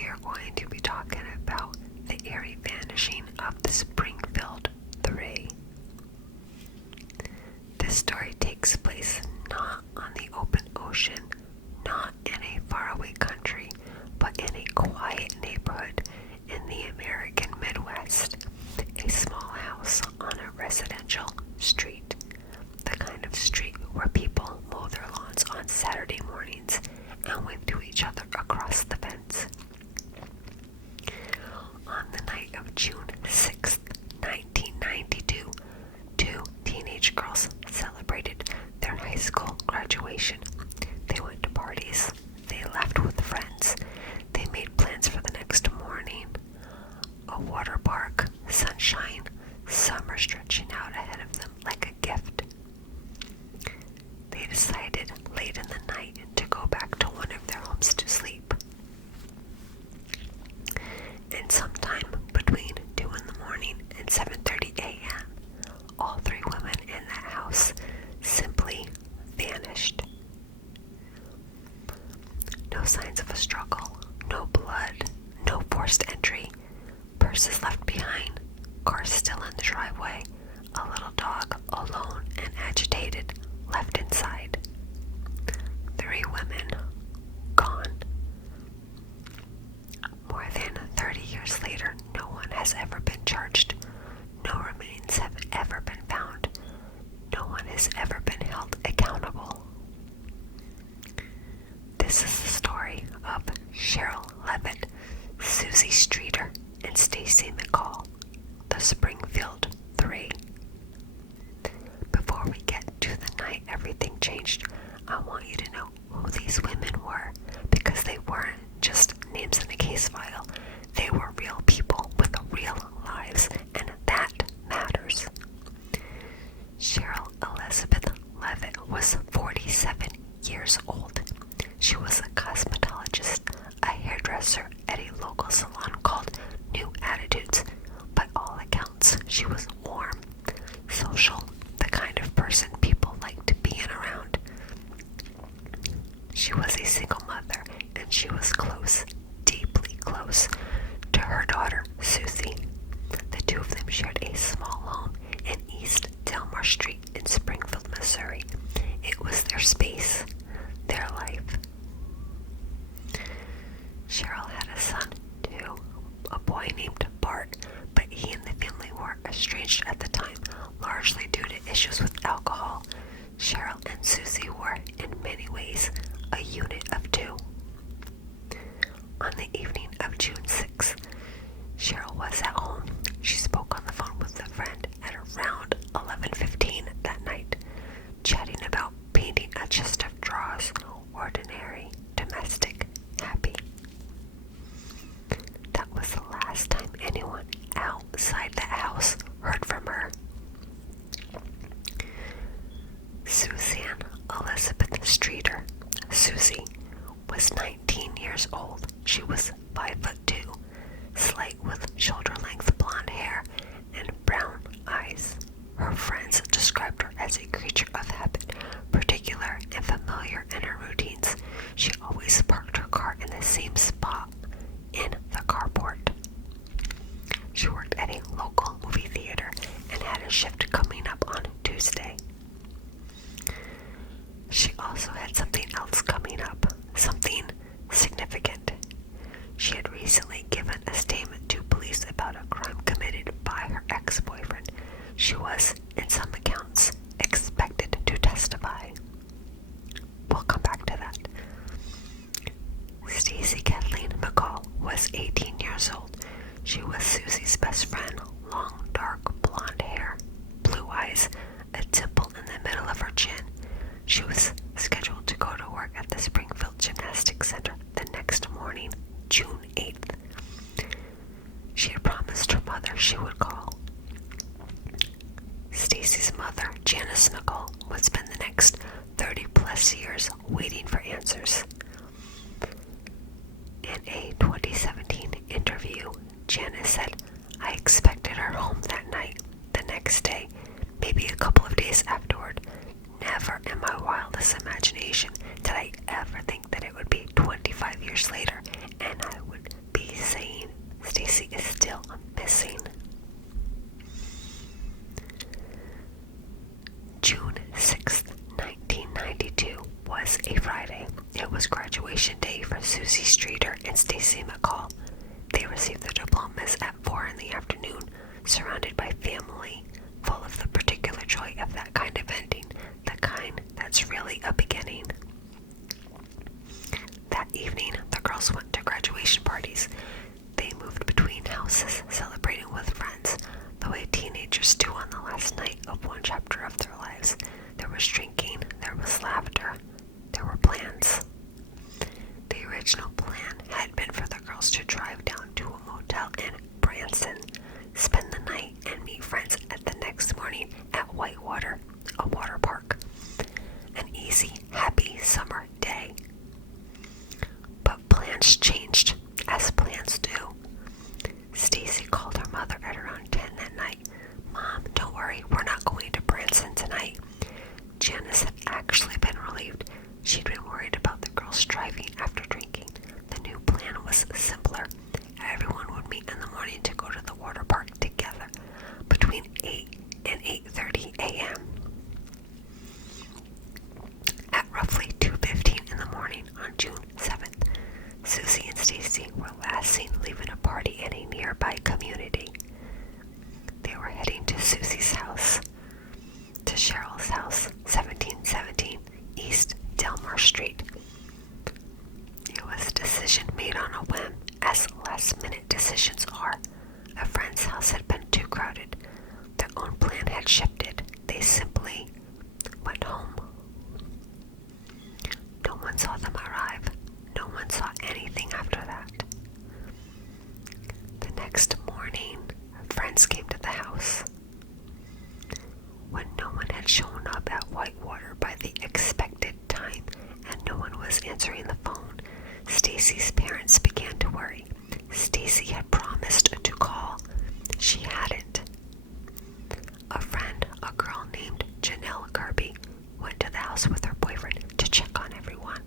we are going to be talking about the eerie vanishing of the Springfield Three. This story takes place not on the open ocean, not in a faraway country, but in a quiet neighborhood in the American Midwest. A small house on a residential street. The kind of street where people mow their lawns on Saturday mornings and wave to each other across the fence. On the night of June 6th, 1992, two teenage girls celebrated their high school graduation. They went to parties. They left with friends. They made plans for the next morning. A water park, sunshine, summer stretching out ahead of them like a gift. They decided late in the night to go back to one of their homes to sleep. And sometime between 2 in the morning and 7:30 a.m., all three women in that house simply vanished. No signs of a struggle, no blood, no forced entry, purses left behind, cars still in the driveway, a little dog alone and agitated left inside. Three women gone. More than 30 years later, no one has ever been charged. No remains have ever been found. No one has ever been held accountable. This is the story of Cheryl Levitt, Susie Streeter, and Stacy McCall, the Springfield Three. Before we get to the night everything changed, I want you to know who these women were, because they weren't just names in a case file. They were real people with real lives, and that matters. Cheryl Elizabeth Levitt was 47 years old. She was a cosmetologist, a hairdresser at a local salon called New Attitudes. By all accounts, she was warm, social, the kind of person people liked being around. She was a single mother, and she was close, deeply close, to her daughter, Susie. The two of them shared a small home in East Delmar Street in Springfield, Missouri. It was their space, their life. Cheryl had a son, too, a boy named Bart, but he and the family were estranged at the time, largely due to issues with alcohol. Cheryl and Susie were, in many ways, a unit of two. On the evening of June 6th, Cheryl was at home. She spoke on the phone with a friend at around 11:15 that night, chatting about painting a chest of drawers, ordinary, domestic, happy. That was the last time anyone outside the house heard from her. Suzanne Elizabeth Streeter, Susie, was 19 years old. She was 5'2", slight with shoulder-length blonde hair and brown eyes. Her friends described her as a creature of habit, particular and familiar in her routines. She always parked her car in the same spot in the carport. She worked at a local movie theater and had a shift coming up on Tuesday. She also had something else coming up, something significant. She had recently given a statement to police about a crime committed by her ex-boyfriend. She was, in some accounts, expected to testify. We'll come back to that. Stacy Kathleen McCall was 18 years old. She was Susie's best friend, long, dark, blonde hair, blue eyes, a dimple in the middle of her chin. She was scheduled to go to work at the Springfield Gymnastics Center the next morning, June 8th. She had promised her mother she would call. Stacy's mother, Janice McCall, would spend the next 30-plus years waiting for answers. In a 2017 interview, Janice said, "I expected Stacy is still missing. June 6th, 1992 was a Friday. It was graduation day for Susie Streeter and Stacy McCall. They received their diplomas at 4 in the afternoon, surrounded by family, full of the particular joy of that kind of ending, the kind that's really a beginning. That evening, the girls went to graduation parties. They moved between houses, celebrating with friends, the way teenagers do on the last night of one chapter of their lives. There was drinking, there was laughter, there were plans. The original plan had been for the girls to drive down to a motel in Branson, spend the night, and meet friends at the next morning at Whitewater, a water park. An easy, happy summer day. But plans changed, as plans do. Stacy called her mother at around 10 that night. "Mom, don't worry, we're not going to Branson tonight." Janice had actually been relieved. She'd been worried about the girls driving after drinking. The new plan was simpler. Everyone would meet in the morning to go to the water park together between 8 and 8:30 a.m. At roughly 2:15 in the morning on June 7th, Susie and Stacy were last seen leaving a party in a nearby community. They were heading to Susie's house, to Cheryl's house, 1717 East Delmar Street. It was a decision made on a whim, as last-minute decisions are. A friend's house had been too crowded. Their own plan had shifted. They simply went home. No one saw them arrive. No one saw anything after that. The next morning, friends came to the house. When no one had shown up at Whitewater by the expected time and no one was answering the phone, Stacy's parents began to worry. Stacy had promised to call. She hadn't. A friend, a girl named Janelle Kirby, went to the house with her boyfriend to check on everyone.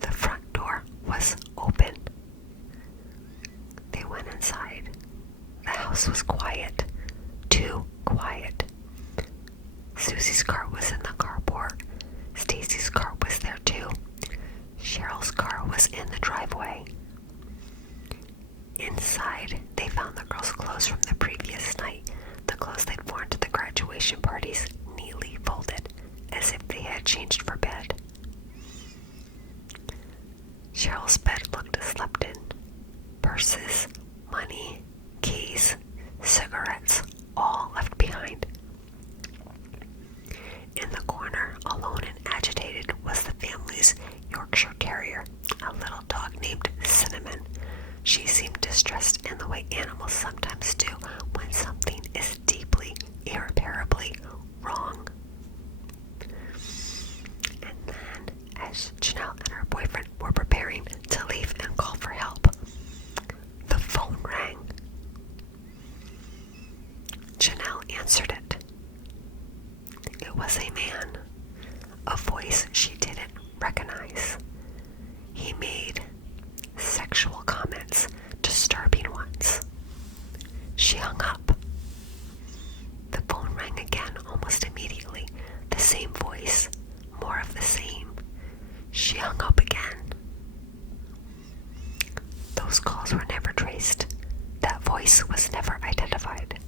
The front door was open. They went inside. The house was quiet. Too quiet. Susie's car was in the carport. Stacy's car was there too. Cheryl's car was in the driveway. Inside, they found the girls' clothes from the previous night, the clothes they'd worn to the graduation parties, neatly folded, as if they had changed for bed. Cheryl's bed looked slept in. Purses, money, keys, cigarettes, all left behind. In the corner, alone and agitated, was the family's Yorkshire Terrier, a little dog named Cinnamon. She seemed distressed in the way animals sometimes do when something is deeply, irreparably wrong. And then, as Janelle and her boyfriend were preparing to leave and call for help, the phone rang. Janelle answered it. It was a man, a voice she didn't recognize. He made sexual comments, disturbing ones. She hung up. The phone rang again almost immediately. The same voice, more of the same. She hung up again. Those calls were never traced. That voice was never identified.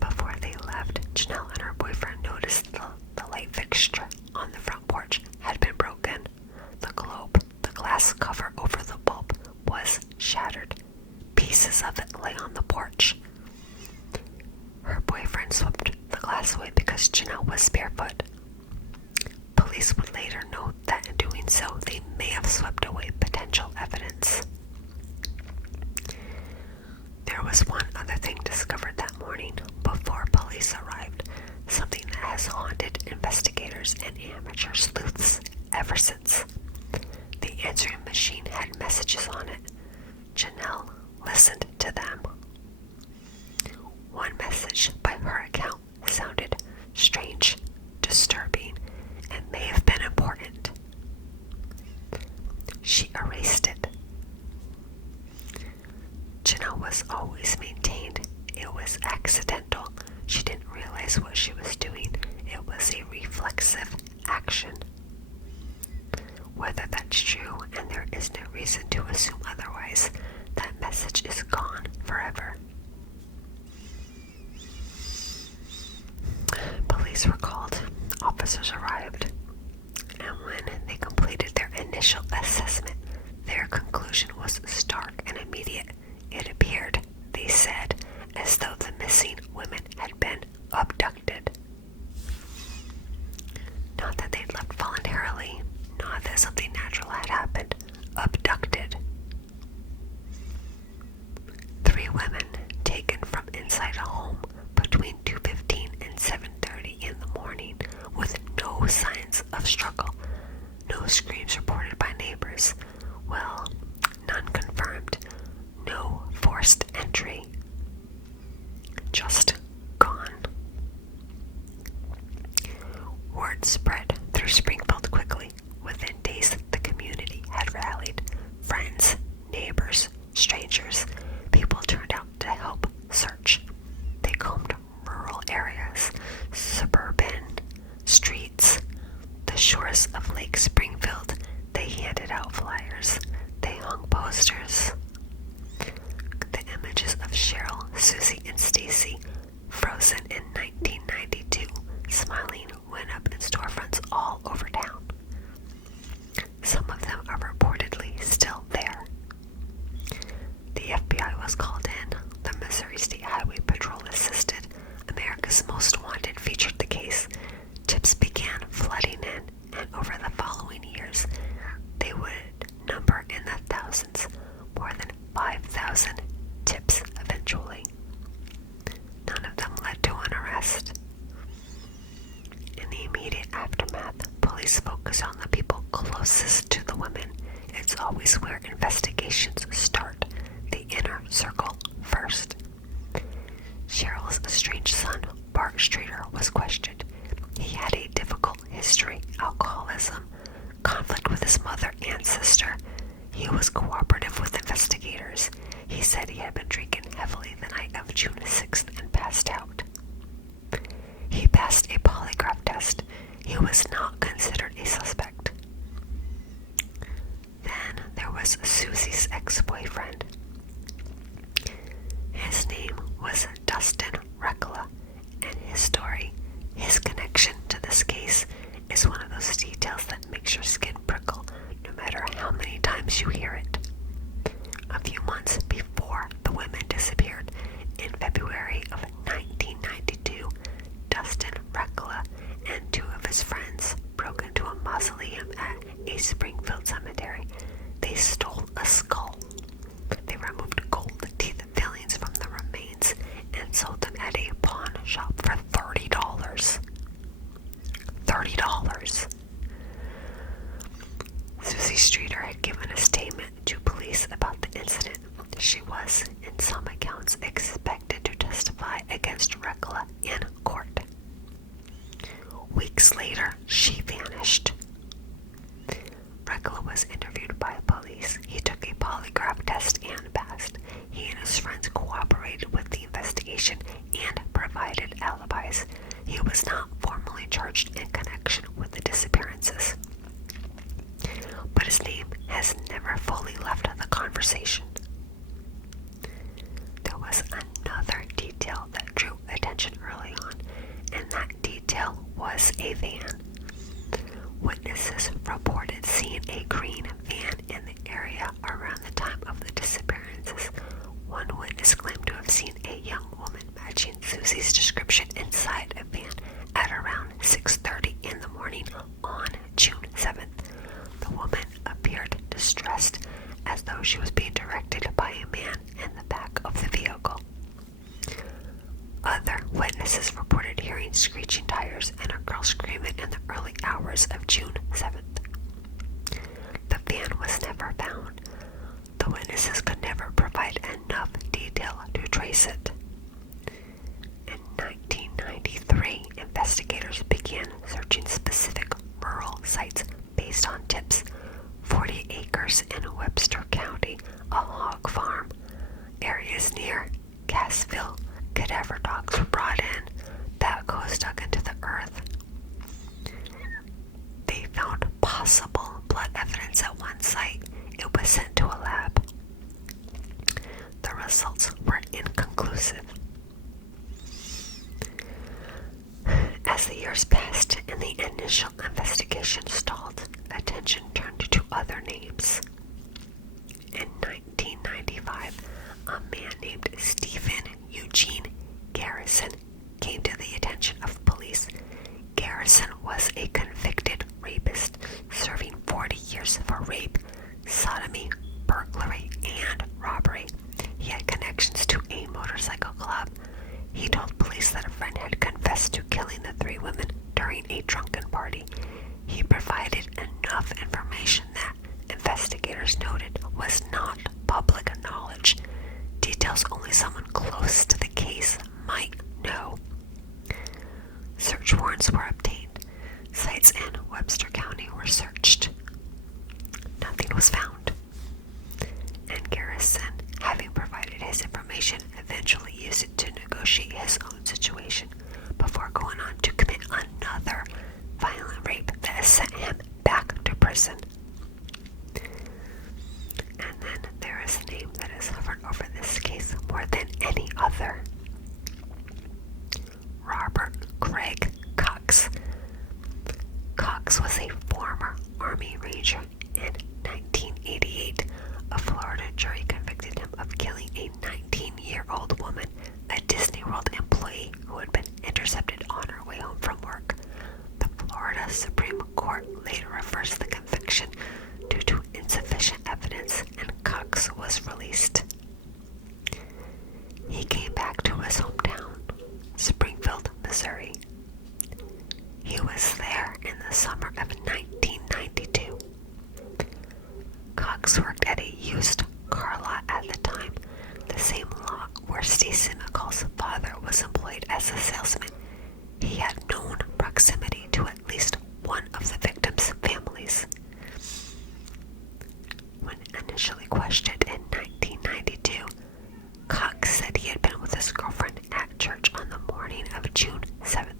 Before they left, Janelle and her boyfriend noticed the light fixture on the front porch had been broken. The globe, the glass cover over the bulb, was shattered. Pieces of it lay on the porch. Her boyfriend swept the glass away because Janelle was barefoot. Police would later note that in doing so, they may have swept away potential evidence. There was one other thing discovered that morning before police arrived, something that has haunted investigators and amateur sleuths ever since. The answering machine had messages on it. Janelle listened to them. One message, by her account, sounded strange, disturbing, and may have been important. She erased it. was always maintained it was accidental. She didn't realize what she was doing. It was a reflexive action. Whether that's true, and there is no reason to assume otherwise, that message is gone forever. Police were called. Officers arrived. And when they completed their initial assessment, their conclusion was stark and immediate. It appeared, they said, as though the missing women had been abducted. Not that they'd left voluntarily, not that something natural had happened. Abducted. 3 women taken from inside a home between 2:15 and 7:30 in the morning with no signs of struggle. No screams reported by neighbors. Well, none confirmed. No forced entry. Just gone. Word spread through Springfield quickly. Within days, the community had rallied. Friends, neighbors, strangers, people turned out to help search. They combed rural areas, suburban streets, the shores of Lake Springfield. They handed out flyers. They hung posters. The images of Cheryl, Susie, and Stacy, frozen in 1992, smiling, went up in storefronts all over town. Some of them are reportedly still there. The FBI was called in. The Missouri State Highway Patrol assisted. America's Most Wanted featured the case. Tips began flooding in, and over the following years, they would number in the thousands, more than 5,000 tips eventually. None of them led to an arrest. In the immediate aftermath, police focus on the people closest to the women. It's always where investigations start, the inner circle first. Cheryl's estranged son, Bart Streeter, was questioned. He had a difficult history: alcoholism, conflict with his mother and sister. He was cooperative with investigators. He said he had been drinking heavily the night of June 6th and passed out. He passed a polygraph test. He was not considered a suspect. Then there was Susie's ex-boyfriend. His name was Dustin Reckla, and his story, his connection to this case, is one of those details that makes your skin prickle no matter how many times you hear it. A few months before the women disappeared, in February of 1992, Dustin Reckla and 2 of his friends broke into a mausoleum at a Springfield cemetery. They stole a skull. They removed gold teeth fillings from the remains and sold them at a pawn shop for $30. $30. Susie Streeter had given a statement to police about the incident. She was, in some accounts, expected to testify against Reckla in court. Weeks later, she vanished. Reckla was interviewed by police. He took a polygraph test and passed. He and his friends cooperated with the investigation and provided alibis. He was not formally charged in connection with the disappearances, but his name has never fully left the conversation. There was another detail that drew attention early on, and that detail was a van. Witnesses reported seeing a green van in the area around the time of the disappearances. One witness claimed to have seen a young woman matching Susie's description inside a van at around 6:30 in the morning on June 7th. The woman appeared distressed, as though she was being directed by a man in the back of the vehicle. Other witnesses reported hearing screeching tires and a girl screaming in the early hours of June 7th. The van was never found. The witnesses could never provide enough detail to trace it. In 1993, investigators began searching specific rural sites based on tips. 40 acres in Webster County, a hog farm, areas near sodomy, burglary, and robbery. He had connections to a motorcycle club. He told police that a friend had confessed to killing the 3 women during a drunken party. He provided enough information that investigators noted was not public knowledge, details only someone close to the case might know. Search warrants were obtained. Sites in Webster County were searched. Nothing was found. And Garrison, having provided his information, eventually used it to negotiate his own situation before going on to commit another violent rape that sent him back to prison. And then there is a name that has hovered over this case more than any other. Robert Craig Cox. Cox was a former Army Ranger. In 1988, a Florida jury convicted him of killing a 19-year-old woman, a Disney World employee who had been intercepted on her way home from work. The Florida Supreme Court later reversed the conviction due to insufficient evidence, and Cox was released. He came back to his hometown, Springfield, Missouri. He was there in the summer of 1992. Cox worked at a used car lot at the time, the same lot where Stacy McCall's father was employed as a salesman. He had known proximity to at least one of the victims' families. When initially questioned in 1992, Cox said he had been with his girlfriend at church on the morning of June 7th.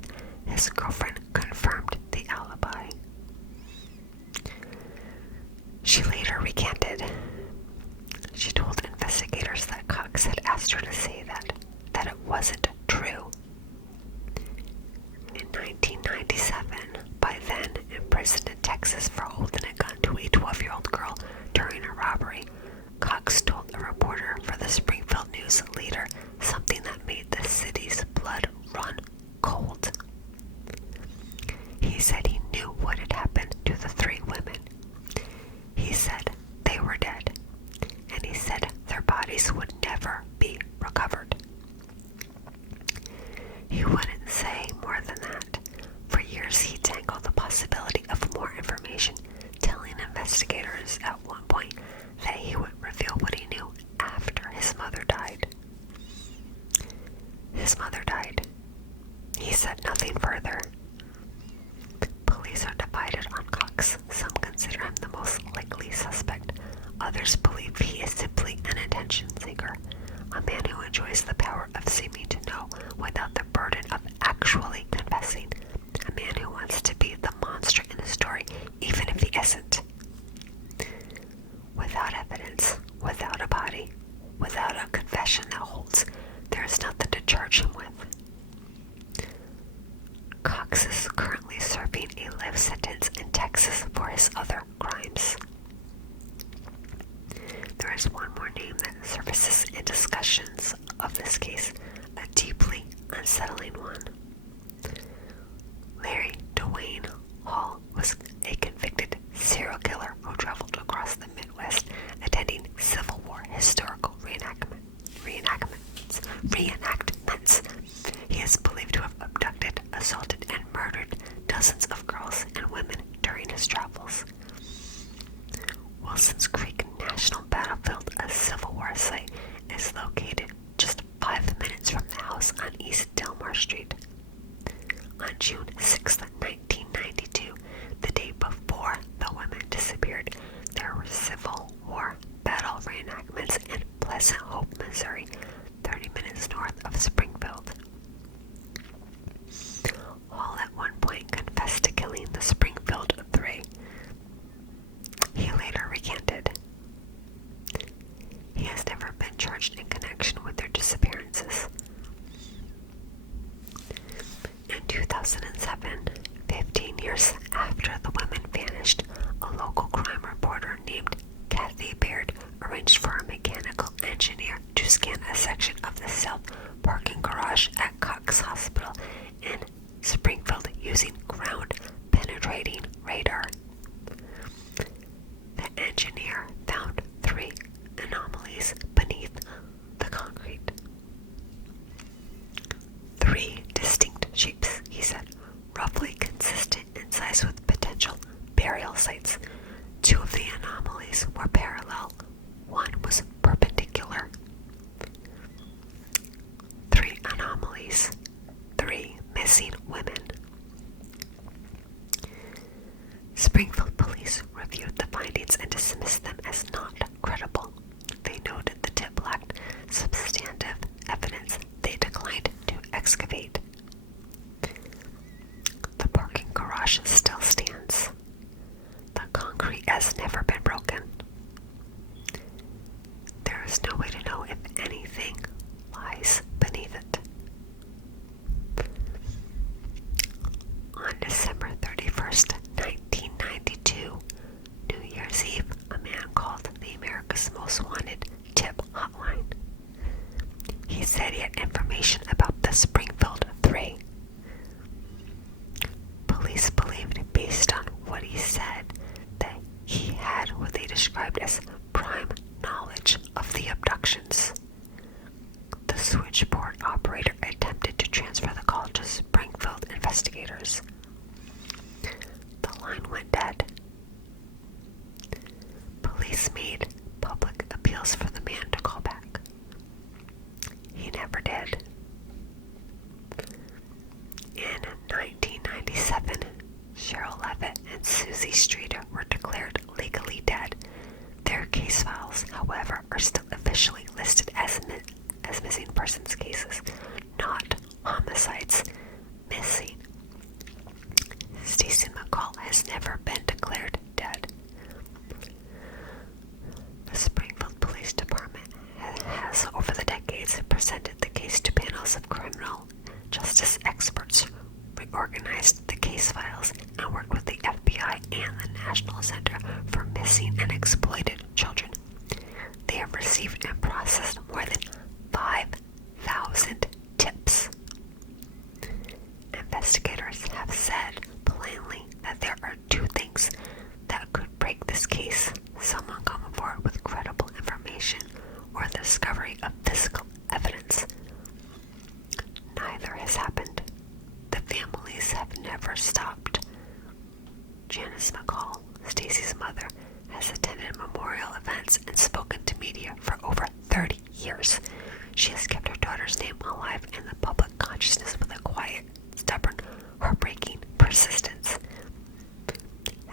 His girlfriend confirmed the alibi. She later recanted. She told investigators that Cox had asked her to say that it wasn't true. In 1997, by then imprisoned in Texas for holding a gun to a 12-year-old girl during a robbery, Cox told a reporter for the Springfield News Leader something that made the city's blood run cold. He said he knew what had happened to the 3 women. He said they were dead, and he said their bodies would never be recovered. He wouldn't say more than that. For years he dangled the possibility of more information, telling investigators at one point that he would reveal what he knew after his mother died. His mother died. He said nothing further. Police are divided on Cox. Some consider him the most likely suspect. Others believe he is simply an attention seeker, a man who enjoys the power of seeming to know without the burden of actually confessing, a man who wants to be the monster in the story even if he isn't. Without evidence, without a body, without a confession that holds, there is nothing to charge him with. Cox is currently serving a life sentence in Texas for his other crimes. There is one more name that surfaces in discussions of this case, a deeply unsettling one. Larry Dwayne Hall was a convicted serial killer who traveled across the Midwest attending Civil War historical reenactments. He is believed to have abducted, assaulted, and murdered dozens of girls and women during his travels. Wilson's Creek National Battlefield, a Civil War site, is located just 5 minutes from the house on East Delmar Street. On June 6, 1992, the day before the women disappeared, there were Civil War battle reenactments in Pleasant Hope, Missouri, 30 minutes north of Springfield. Hall at one point confessed to killing the Springfield Three. He later recanted. He has never been charged in connection with their disappearances. In 2007, theories were parallel. One was perpendicular. 3 anomalies. 3 missing women. Springfield police reviewed the findings and dismissed them as not credible. They noted the tip lacked substantive evidence they declined to excavate. The parking garage still stands. The concrete has never been broken. There is no way to know if anything lies beneath it. On December 31st, 1992, New Year's Eve, a man called the America's Most Wanted tip hotline. He said he had information about the Springfield Three. Police believed, based on what he said, that he had what they described as prime knowledge of the abductions. The switchboard operator attempted to transfer the call to Springfield investigators. The line went dead. Police made public appeals for the man to call back. He never did. In 1997, Cheryl Levitt and Susie Streeter were declared legally dead. Their case files, however, are still officially listed as missing persons cases, not homicides. Missing. Stacey McCall has never been declared dead. The Springfield Police Department has, over the decades, presented the case to panels of criminal justice experts, reorganized the case files, and worked with the FBI and the National Center for Missing and Exploited Children. They have received and processed more than 5,000 tips. Investigators have said plainly that there are 2 things that could break this case: someone coming forward with credible information or the discovery of physical evidence. Neither has happened. The families have never stopped. Janice McCall, Stacy's mother, has attended memorial events and spoken to media for over 30 years. She has kept her daughter's name alive in the public consciousness with a quiet, stubborn, heartbreaking persistence.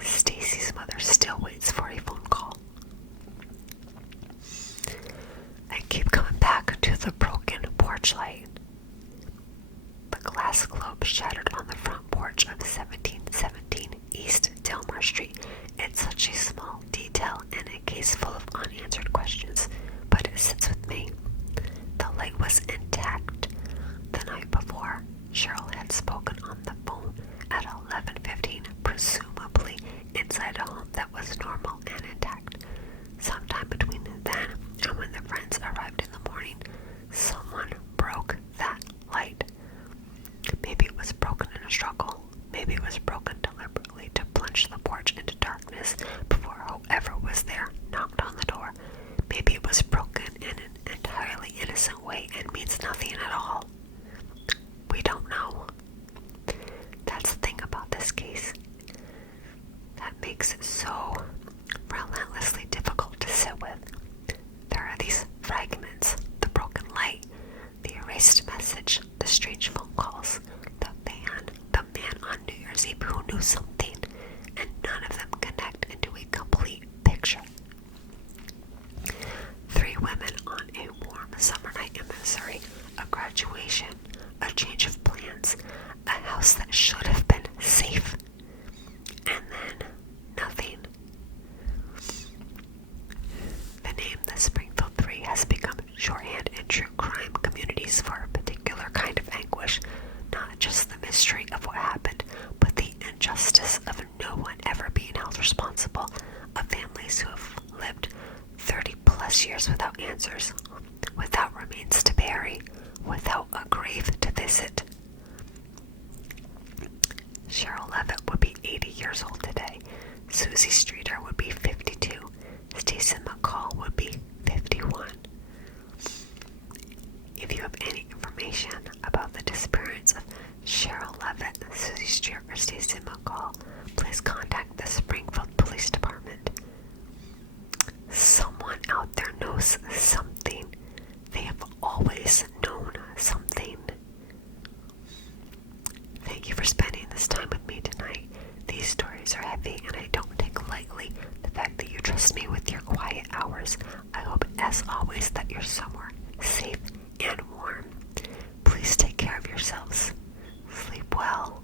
Stacy's mother still waits for a phone call. I keep coming back to the broken porch light. The glass globe shattered on the front porch of 1717 East Delmar Street. It's such a small detail in a case full of unanswered questions, but it sits with me. The light was intact. The night before, Cheryl had spoken on the phone at 11:15, presumably inside a home that was normal and intact. Sometime between then and when the friends arrived in the morning, someone broke that light. Maybe it was broken in a struggle. Maybe it was broken deliberately to plunge the porch into darkness before whoever was there knocked on the door. Maybe it was broken in an entirely innocent way and means nothing at all. We don't know. That's the thing about this case that makes it so relentlessly difficult to sit with. There are these fragments: the broken light, the erased message, the strange phone calls, the man on New Year's Eve who knew something, and none of them connect into a complete picture. 3 women on a warm summer night in Missouri, a graduation, a change of plans, a house that should have been safe, and then nothing. The name the Springfield Three has become shorthand in true crime communities for a particular kind of anguish, not just the mystery of what happened, but the injustice of no one ever being held responsible, of families who have lived 30 plus years without answers, without remains to bury, without a grave to visit. Cheryl Levitt would be 80 years old today. Susie Streeter would be 52. Stacey McCall would be 51. If you have any information about the disappearance of Cheryl Levitt, Susie Streeter, or Stacey McCall, please contact the Springfield Police Department. Thank you for spending this time with me tonight. These stories are heavy, and I don't take lightly the fact that you trust me with your quiet hours. I hope, as always, that you're somewhere safe and warm. Please take care of yourselves. Sleep well.